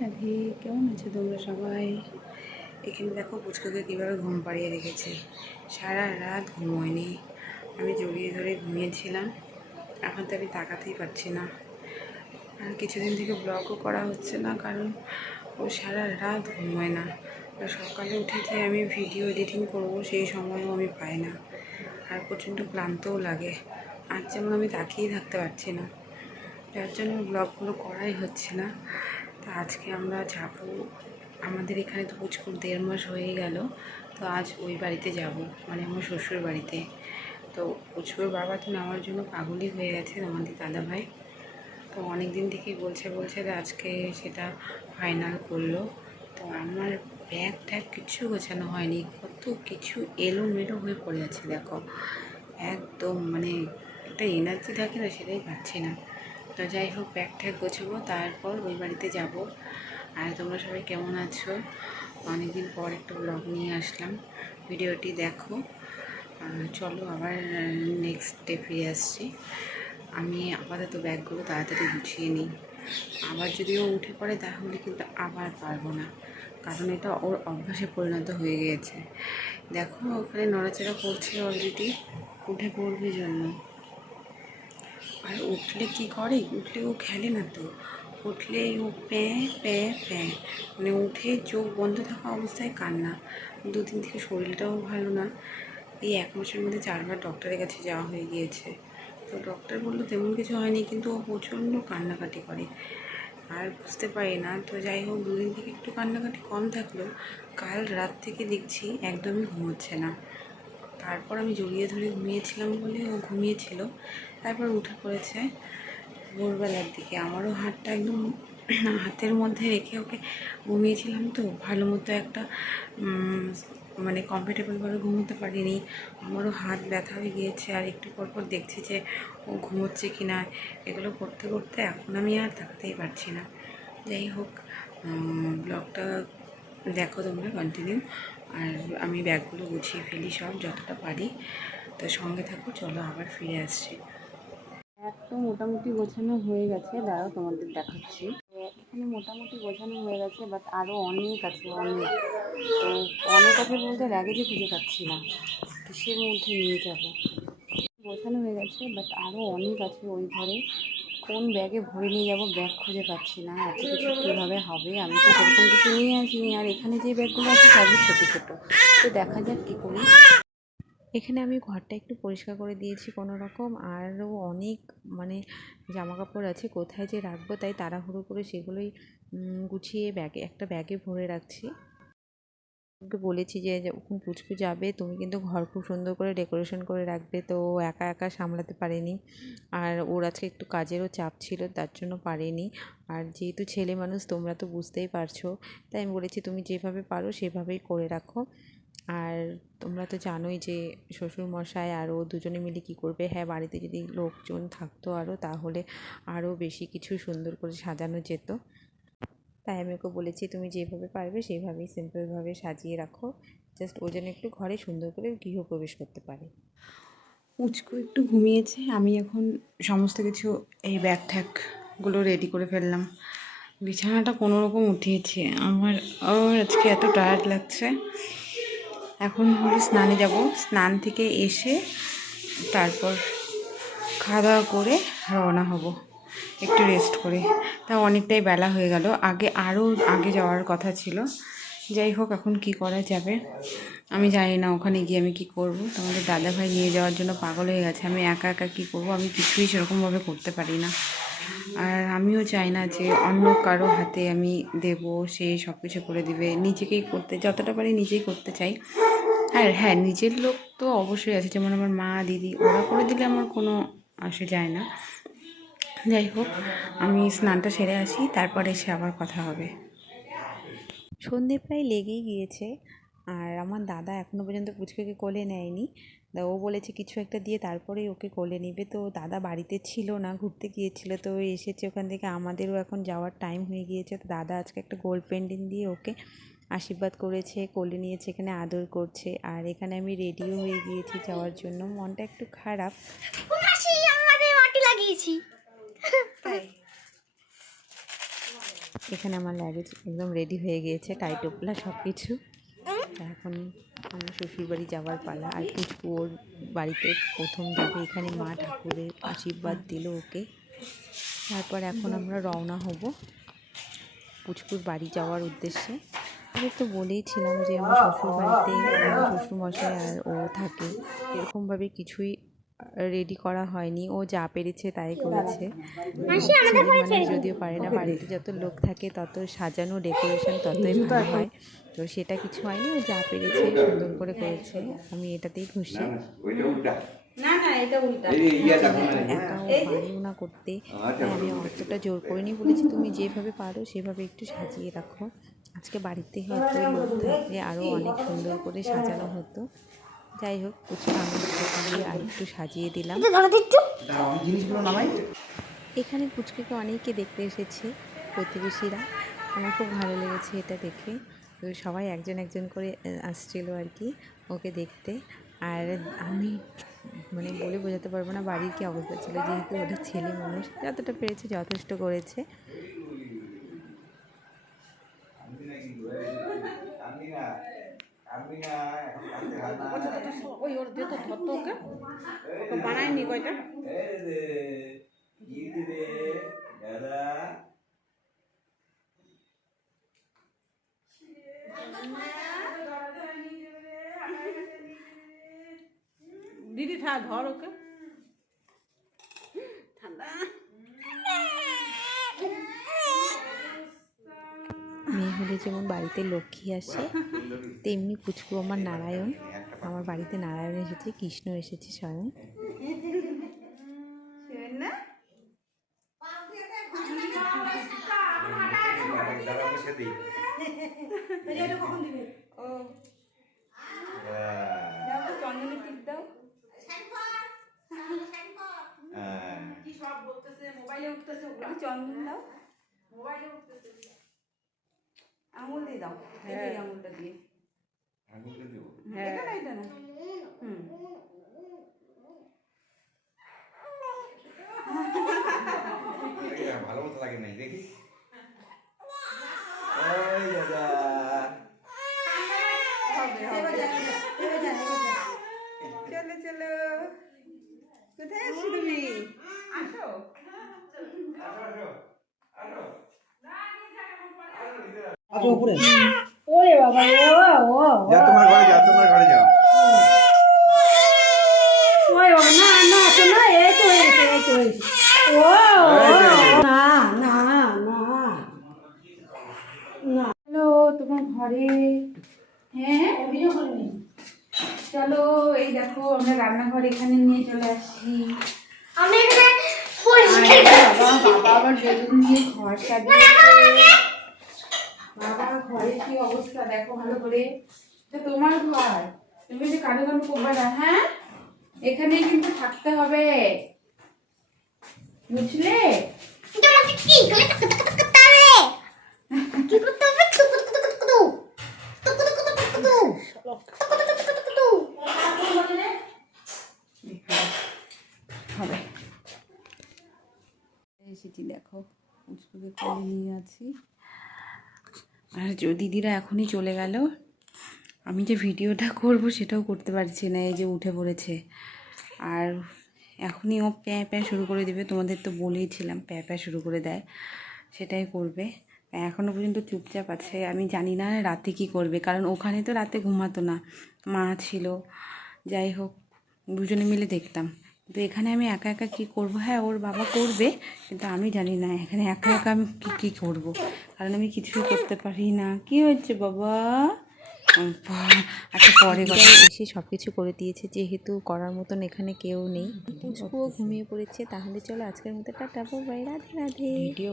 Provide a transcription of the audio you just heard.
রাধে কেমন আছো তোমরা সবাই? এখানে দেখো পুচকুকে কীভাবে ঘুম পাড়িয়ে রেখেছে। সারা রাত ঘুমোয়নি, আমি জড়িয়ে ধরে ঘুমিয়েছিলাম। এখন তো আমি তাকাতেই পারছি না, আর কিছুদিন থেকে ব্লগও করা হচ্ছে না, কারণ ও সারা রাত ঘুমোয় না। আর সকালে উঠে যে আমি ভিডিও এডিটিং করব সেই সময়ও আমি পাই না, আর প্রচণ্ড ক্লান্তও লাগে। আজ যেমন আমি তাকিয়ে থাকতে পারছি না, যার জন্য ব্লগগুলো করাই হচ্ছে না। তো আজকে আমরা যাব, আমাদের এখানে তো পুচকুর 1.5 মাস হয়ে গেল। তো আজ ওই বাড়িতে যাব, মানে আমার শ্বশুর বাড়িতে। তো পুচকুর বাবা তো নেওয়ার জন্য পাগলই হয়ে গেছে, আমাদের দাদাভাই। তো অনেক দিন থেকেই বলছে যে আজকে সেটা ফাইনাল করলো। তো আমার ব্যাগ ট্যাগ কিচ্ছু গোছানো হয়নি, কত কিছু এলোমেলো হয়ে পড়ে আছে দেখো। একদম মানে একটা এনার্জি থাকে না, সেটাই পাচ্ছি না। তো যাই হোক, ব্যাগ ট্যাগ গোছাবো, তারপর ওই বাড়িতে যাব। আর তোমরা সবাই কেমন আছো? অনেকদিন পর একটা ব্লগ নিয়ে আসলাম, ভিডিওটি দেখো। চলো আবার নেক্সট ডে ফিরে আসছি। আমি আপাতত ব্যাগগুলো তাড়াতাড়ি গুছিয়ে নিই, আবার যদিও উঠে পড়ে তাহলে কিন্তু আবার পারবো না, কারণ এটা ওর অভ্যাসে পরিণত হয়ে গিয়েছে। দেখো ওখানে নড়াচড়া করছে অলরেডি, উঠে পড়বে জন্য। আর উঠলে কি করে, উঠলে ও খেলে না, তো উঠলে ও প্যাঁ প্যাঁ প্যাঁ, মানে উঠে চোখ বন্ধ থাকা অবস্থায় কান্না। 2 দিন থেকে শরীরটাও ভালো না। এই 1 মাসের মধ্যে 4বার ডক্টরের কাছে যাওয়া হয়ে গিয়েছে। তো ডক্টর বললো তেমন কিছু হয়নি, কিন্তু ও প্রচণ্ড কান্নাকাটি করে, আর বুঝতে পারি না। তো যাই হোক, 2 দিন থেকে একটু কান্নাকাটি কম থাকলেও কাল রাত থেকে দেখছি একদমই ঘুমোচ্ছে না। তারপর আমি জড়িয়ে ধরে ঘুমিয়েছিলাম বলে ও ঘুমিয়েছিল, তারপর উঠে পড়েছে ভোরবেলার দিকে। আমারও হাতটা একদম হাতের মধ্যে রেখে ওকে ঘুমিয়েছিলাম, তো ভালো মতো একটা মানে কমফর্টেবলভাবে ঘুমোতে পারিনি। আমারও হাত ব্যথা হয়ে গিয়েছে, আর একটু পর পর দেখছি যে ও ঘুমোচ্ছে কি না। এগুলো করতে করতে এখন আমি আর থাকতেই পারছি না। যাই হোক, ব্লগটা দেখো তোমরা কন্টিনিউ। আর আমি ব্যাগগুলো গুছিয়ে ফেলি সব যতটা পারি। তো সঙ্গে থাকো, চলো আবার ফিরে আসছি। ব্যাগ তো মোটামুটি গোছানো হয়ে গেছে, দাঁড়াও তোমাদের দেখাচ্ছি। এখানে মোটামুটি গোছানো হয়ে গেছে, বাট আরও অনেক আছে, অনেক। তো অনেক আছে বলতে লাগেজে খুঁজে পাচ্ছি না, কিসের মধ্যে নিয়ে যাব। গোছানো হয়ে গেছে, বাট আরও অনেক আছে ওই ঘরে। কোন ব্যাগে ভরে নিয়ে যাব ব্যাগ খুঁজে পাচ্ছি না। এত কিছু কীভাবে হবে, আমি তো সেরকম কিছু নিয়ে আসিনি। আর এখানে যে ব্যাগগুলো আছে সবই ছোটো ছোটো। তো দেখা যাক কী করি। এখানে আমি ঘরটা একটু পরিষ্কার করে দিয়েছি কোনো রকম, আরও অনেক মানে জামা কাপড় আছে, কোথায় যে রাখবো তাই তাড়াহুড়ো করে সেগুলোই গুছিয়ে একটা ব্যাগে ভরে রাখছি। ওকে বলেছি যে যখন পুচকু যাবে তুমি কিন্তু ঘর খুব সুন্দর করে ডেকোরেশন করে রাখবে। তো ও একা একা সামলাতে পারেনি, আর ওর আজকে একটু কাজেরও চাপ ছিল, তার জন্য পারেনি। আর যেহেতু ছেলে মানুষ তোমরা তো বুঝতেই পারছো, তাই আমি বলেছি তুমি যেভাবে পারো সেভাবেই করে রাখো। আর তোমরা তো জানোই যে শ্বশুরমশাই আর ও দুজনে মিলে কী করবে। হ্যাঁ, বাড়িতে যদি লোকজন থাকতো আরও, তাহলে আরও বেশি কিছু সুন্দর করে সাজানো যেত। তাই আমি ওকে বলেছি তুমি যেভাবে পারবে সেইভাবেই সিম্পলভাবে সাজিয়ে রাখো, জাস্ট ও যেন একটু ঘরে সুন্দর করে গৃহপ্রবেশ করতে পারে। পুচকু একটু ঘুমিয়েছে, আমি এখন সমস্ত কিছু এই ব্যাগ ট্যাগগুলো রেডি করে ফেললাম। বিছানাটা কোনো রকম উঠিয়েছি, আমার আজকে এত টায়ার্ড লাগছে। এখন হলো স্নানে যাব, স্নান থেকে এসে তারপর খাওয়া দাওয়া করে রওনা হব, একটু রেস্ট করে। তা অনেকটাই বেলা হয়ে গেল, আরও আগে যাওয়ার কথা ছিল। যাই হোক, এখন কি করা যাবে আমি জানি না। ওখানে গিয়ে আমি কি করব, তোমাদের দাদাভাই নিয়ে যাওয়ার জন্য পাগল হয়ে গেছে। আমি একা একা কী করব, আমি কিছুই সেরকমভাবে করতে পারি না। আর আমিও চাই না যে অন্য কারো হাতে আমি দেব, সে সব কিছু করে দিবে। নিজেকেই করতে যতটা পারি নিজেই করতে চাই। আর হ্যাঁ, নিজের লোক তো অবশ্যই আছে, যেমন আমার মা দিদি, ওরা করে দিলে আমার কোনো আসে যায় না। যাই হোক, আমি স্নানটা সেরে আসি, তারপরে এসে আবার কথা হবে। সন্ধে প্রায় লেগেই গিয়েছে, আর আমার দাদা এখনও পর্যন্ত পুচকুকে কোলে নেয়নি। ও বলেছে কিছু একটা দিয়ে তারপরেই ওকে কোলে নেবে। তো দাদা বাড়িতে ছিল না, ঘুরতে গিয়েছিল, তো এসেছে ওখান থেকে। আমাদেরও এখন যাওয়ার টাইম হয়ে গিয়েছে। তো দাদা আজকে একটা গোল্ড পেন্ডিং দিয়ে ওকে আশীর্বাদ করেছে, কোলে নিয়েছে, এখানে আদর করছে। আর এখানে আমি রেডিও হয়ে গিয়েছি যাওয়ার জন্য। মনটা একটু খারাপ, মাটি লাগিয়েছি। তাই এখানে আমার লাগেজ একদম রেডি হয়ে গিয়েছে, টাই টোপলা সব কিছু। এখন আমার শ্বশুরবাড়ি যাওয়ার পালা। আর পুচকু ওর বাড়িতে প্রথম যাবে, এখানে মা ঠাকুরের আশীর্বাদ দিল ওকে। তারপর এখন আমরা রওনা হব পুচকুর বাড়ি যাওয়ার উদ্দেশ্যে। আমি তো বলেইছিলাম যে আমার শ্বশুরবাড়িতে আমার শ্বশুরমশাই আর ও থাকে, এরকমভাবে কিছুই রেডি করা হয়নি, ও যা পেরেছে তাই করেছে। ছেলে মানুষ যদিও পারে না, বাড়িতে যত লোক থাকে তত সাজানো ডেকোরেশন ততই ভালো হয়, তো সেটা কিছু হয়নি, ও যা পেরেছে সুন্দর করে করেছে, আমি এটাতেই খুশি। একাও পারিও না করতে, আমি অতটা জোর করিনি, বলেছি তুমি যেভাবে পারো সেভাবে একটু সাজিয়ে রাখো। আজকে বাড়িতে হয়তো লোক থাকলে আরও অনেক সুন্দর করে সাজানো হতো। যাই হোক, পুচকু আমি দিয়ে আর একটু সাজিয়ে দিলাম। এখানে পুচকুকে অনেকে দেখতে এসেছে, প্রতিবেশীরা। আমার খুব ভালো লেগেছে এটা দেখে। তো সবাই একজন একজন করে আসছিল আর কি ওকে দেখতে। আর আমি মানে বলে বোঝাতে পারবো না বাড়ির কী অবস্থা ছিল, যেহেতু ওটা ছেলে মানুষ, যতটা পেরেছে যথেষ্ট করেছে। বানায়নি কয়টা দিদি, ধর ওকে, ঠান্ডা। মেয়ে হলে যেমন বাড়িতে লক্ষ্মী আসে, তেমনি পুচকু আমার নারায়ণ। আমার বাড়িতে নারায়ণ এসেছে, কৃষ্ণ এসেছে স্বয়ং। চন্দন দাও, মোবাইলে উঠতেছে, আঙুল দিয়ে দাও, এই আঙুলটা দিয়ে, আঙুলটা দেব, হ্যাঁ এটা না, এটা না, ভালো মতো লাগে নাই দেখি। ওই দাদা চলো চলো, কোথায় আছো তুমি? আসো ওরে বাবা, তোমার ঘরে যাও, তোমার ঘরে যাও। ওই বাবা, না না শোনো, এই তো হয়েছে, এই তো হয়েছে। ও না না না না, চলো তোমার ঘরে। হ্যাঁ অভিনয় করিনি, চলো এই দেখো আমরা রান্নাঘর এখানে নিয়ে চলে আসছি। আমি বাবা আবার বেলুন দিয়ে ঘর সাজিয়েছে। বাবা ঘরে কি অবস্থা দেখো ভালো করে, এটা তোমার ঘর, তুমি যে কারো কারো করবে না, হ্যাঁ এখানেই কিন্তু থাকতে হবে, বুঝলে? হবে সেটি দেখো, পুচকুকে কোলে নিয়ে আছি। আর দিদিরা এখনই চলে গেল, আমি যে ভিডিওটা করব সেটাও করতে পারছি না, এই যে উঠে পড়েছে। আর এখনই ও প্যাঁ প্যাঁ শুরু করে দেবে, তোমাদের তো বলেইছিলাম প্যাঁ প্যাঁ শুরু করে দেয়, সেটাই করবে। এখনও পর্যন্ত চুপচাপ আছে, আমি জানি না রাতে কি করবে, কারণ ওখানে তো রাতে ঘুমাতো না, মা ছিল, যাই হোক দুজনে মিলে দেখতাম। তো এখানে আমি একা একা কী করবো? হ্যাঁ ওর বাবা করবে, কিন্তু আমি জানি না এখানে একা একা আমি কী করবো, কারণ আমি কিছুই করতে পারি না। কি হচ্ছে বাবা? আচ্ছা পরে এসে সব কিছু করে দিয়েছে, যেহেতু করার মতন এখানে কেউ নেই, পুচকুও ঘুমিয়ে পড়েছে। তাহলে চলো আজকের মতো tata, bye, Radhe Radhe. Video